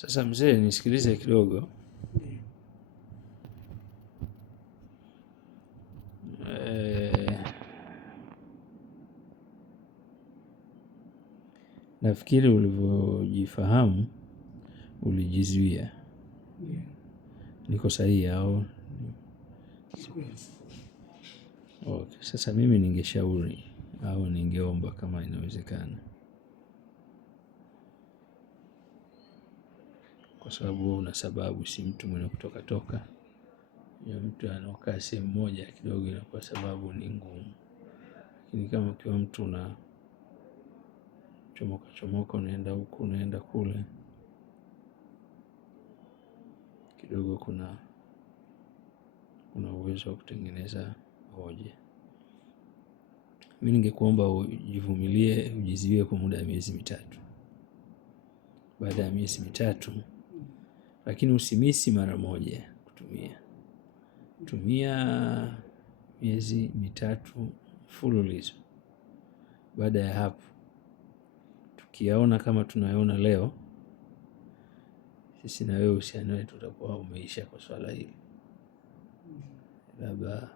Sasa mzee, nisikilize kidogo. Nafikiri ulivyojifahamu ulijizuia. Niko sahihi au? Okay. Sasa mimi ningeshauri au ningeomba kama inawezekana, kwa sababu una sababu, si mtu mwenye kutoka toka. Ya mtu anaokaa sehemu moja kidogo inakuwa sababu ni ngumu. Lakini kama ukiwa mtu na chomoka unaenda huku unaenda kule, kidogo kuna uwezo wa kutengeneza hoja. Mimi ningekuomba ujivumilie, ujizuie kwa muda wa miezi 3. Baada ya miezi 3, lakini usimisi mara moja kutumia. Tumia miezi 3 mfululizo. Baada ya hapo, tukiyaona kama tunayaona leo, sisi na wewe uhusiano wetu utakuwa umeisha kwa swala hili. Labda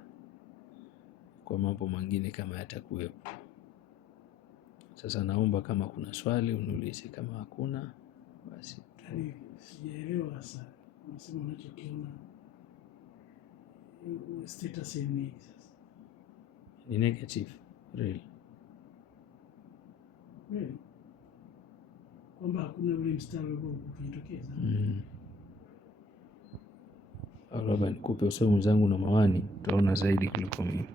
kwa mambo mengine kama yatakuwepo. Sasa naomba kama kuna swali uniulize, kama hakuna basi. Sijaelewa sasa. Unasema unachokiona status ni sasa ni negative, really. Kwamba hakuna ule mstari ukijitokeza. Au labda nikupe usome zangu na mawani, utaona zaidi kuliko mimi.